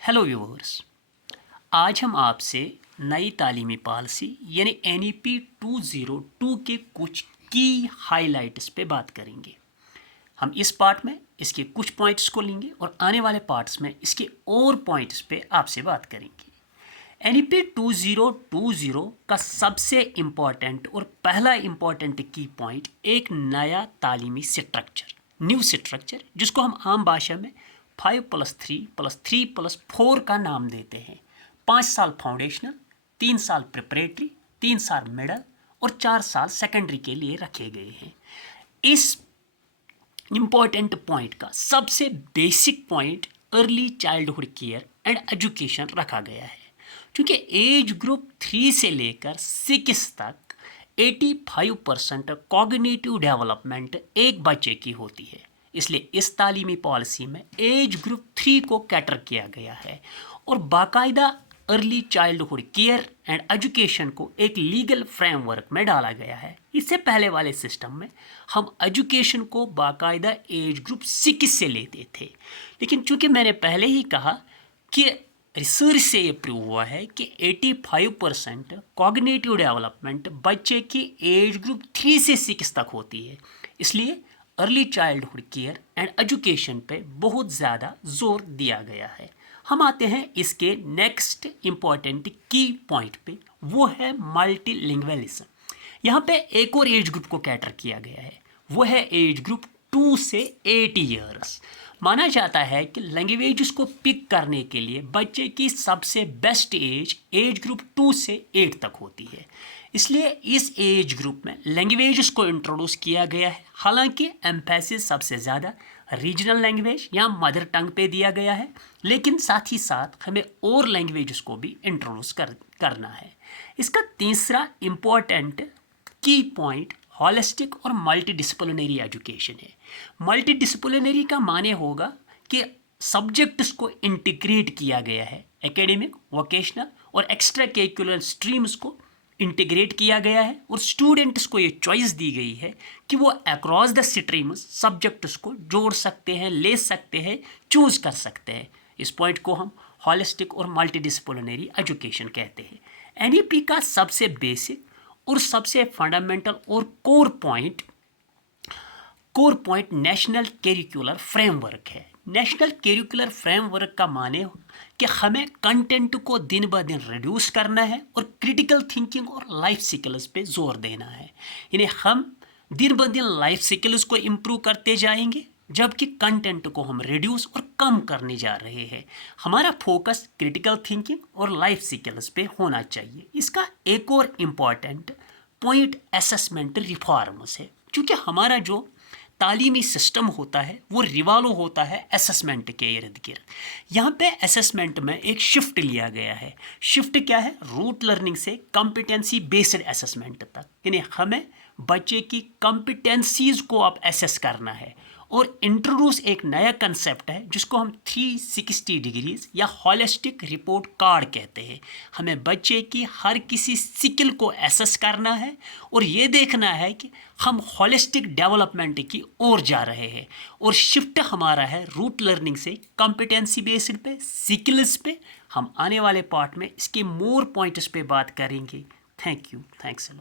Hello viewers, आज हम आपसे नई तालीमी पॉलिसी यानी NEP 202 के कुछ की हाइलाइट्स पे बात करेंगे। हम इस पार्ट में इसके कुछ पॉइंट्स को लेंगे और आने वाले पार्ट्स में इसके और पॉइंट्स पे आपसे बात करेंगे। NEP 2020 का सबसे इम्पॉर्टेंट और पहला इम्पॉर्टेंट की पॉइंट एक नया तालीमी स्ट्रक्चर, न्यू स्ट्रक्चर, जिसको हम आम भाषा में 5+3+3+4 का नाम देते हैं। 5 साल फाउंडेशनल, 3 साल प्रिपरेटरी, 3 साल मिडल और 4 साल सेकेंडरी के लिए रखे गए हैं। इस इम्पॉर्टेंट पॉइंट का सबसे basic point early childhood care and education रखा गया है, क्योंकि एज ग्रुप 3 से लेकर 6 तक 85% कॉग्निटिव डेवलपमेंट एक बच्चे की होती है। इसलिए इस तालीमी पॉलिसी में एज ग्रुप 3 को कैटर किया गया है और बाकायदा early childhood care and education को एक लीगल फ्रेमवर्क में डाला गया है। इससे पहले वाले सिस्टम में हम एजुकेशन को बाकायदा एज ग्रुप 6 से लेते थे, लेकिन चूंकि मैंने पहले ही कहा कि रिसर्च से ये प्रूव हुआ है कि 85% कॉग्निटिव डेवलपमेंट बच्चे की एज ग्रुप 3 से 6 तक होती है, इसलिए early childhood care and education पे बहुत ज़्यादा जोर दिया गया है। हम आते हैं इसके नेक्स्ट इम्पॉर्टेंट की पॉइंट पे, वो है मल्टीलिंगुअलिज्म। यहाँ पे एक और एज ग्रुप को कैटर किया गया है, वो है एज ग्रुप 2 से 8 ईयर्स। माना जाता है कि लैंग्वेजेस को पिक करने के लिए बच्चे की सबसे बेस्ट एज ग्रुप 2 से 8 तक होती है, इसलिए इस एज ग्रुप में लैंग्वेजेस को इंट्रोड्यूस किया गया है। हालांकि एम्फेसिस सबसे ज़्यादा रीजनल लैंग्वेज या मदर टंग पे दिया गया है, लेकिन साथ ही साथ हमें और लैंग्वेजेस को भी इंट्रोड्यूस करना है। इसका तीसरा इम्पोर्टेंट की पॉइंट हॉलिस्टिक और मल्टीडिसिप्लिनरी एजुकेशन है। मल्टीडिसिप्लिनरी का माने होगा कि सब्जेक्ट्स को इंटीग्रेट किया गया है, एकेडमिक, वोकेशनल और एक्स्ट्रा करिकुलर स्ट्रीम्स को इंटीग्रेट किया गया है और स्टूडेंट्स को ये चॉइस दी गई है कि वो अक्रॉस द स्ट्रीम्स सब्जेक्ट्स को जोड़ सकते हैं, ले सकते हैं, चूज कर सकते हैं। इस पॉइंट को हम हॉलिस्टिक और मल्टीडिसिप्लिनरी एजुकेशन कहते हैं। NEP का सबसे बेसिक और सबसे फंडामेंटल और core point national curricular framework है। नेशनल करिकुलर फ्रेमवर्क का माने कि हमें कंटेंट को दिन ब दिन रिड्यूस करना है और क्रिटिकल थिंकिंग और लाइफ स्किल्स पे जोर देना है। यानी हम दिन ब दिन लाइफ स्किल्स को इम्प्रूव करते जाएंगे, जबकि कंटेंट को हम रिड्यूस और कम करने जा रहे हैं। हमारा फोकस क्रिटिकल थिंकिंग और लाइफ स्किल्स पे होना चाहिए। इसका एक और इम्पॉर्टेंट पॉइंट असेसमेंट रिफॉर्म्स है, क्योंकि हमारा जो तालीमी सिस्टम होता है वो रिवॉल्व होता है असेसमेंट के इर्द गिर्द। यहाँ पे असेसमेंट में एक शिफ्ट लिया गया है। शिफ्ट क्या है? रूट लर्निंग से कॉम्पिटेंसी बेस्ड असेसमेंट तक, यानी हमें बच्चे की कॉम्पिटेंसीज को अब असेस करना है और इंट्रोड्यूस एक नया कंसेप्ट है जिसको हम 360 डिग्रीज या हॉलिस्टिक रिपोर्ट कार्ड कहते हैं। हमें बच्चे की हर किसी स्किल को असेस करना है और ये देखना है कि हम हॉलिस्टिक डेवलपमेंट की ओर जा रहे हैं। और शिफ्ट हमारा है रूट लर्निंग से कॉम्पिटेंसी बेस्ड पे, स्किल्स पे। हम आने वाले पार्ट में इसके मोर पॉइंट्स पे बात करेंगे। Thank you, thanks a lot.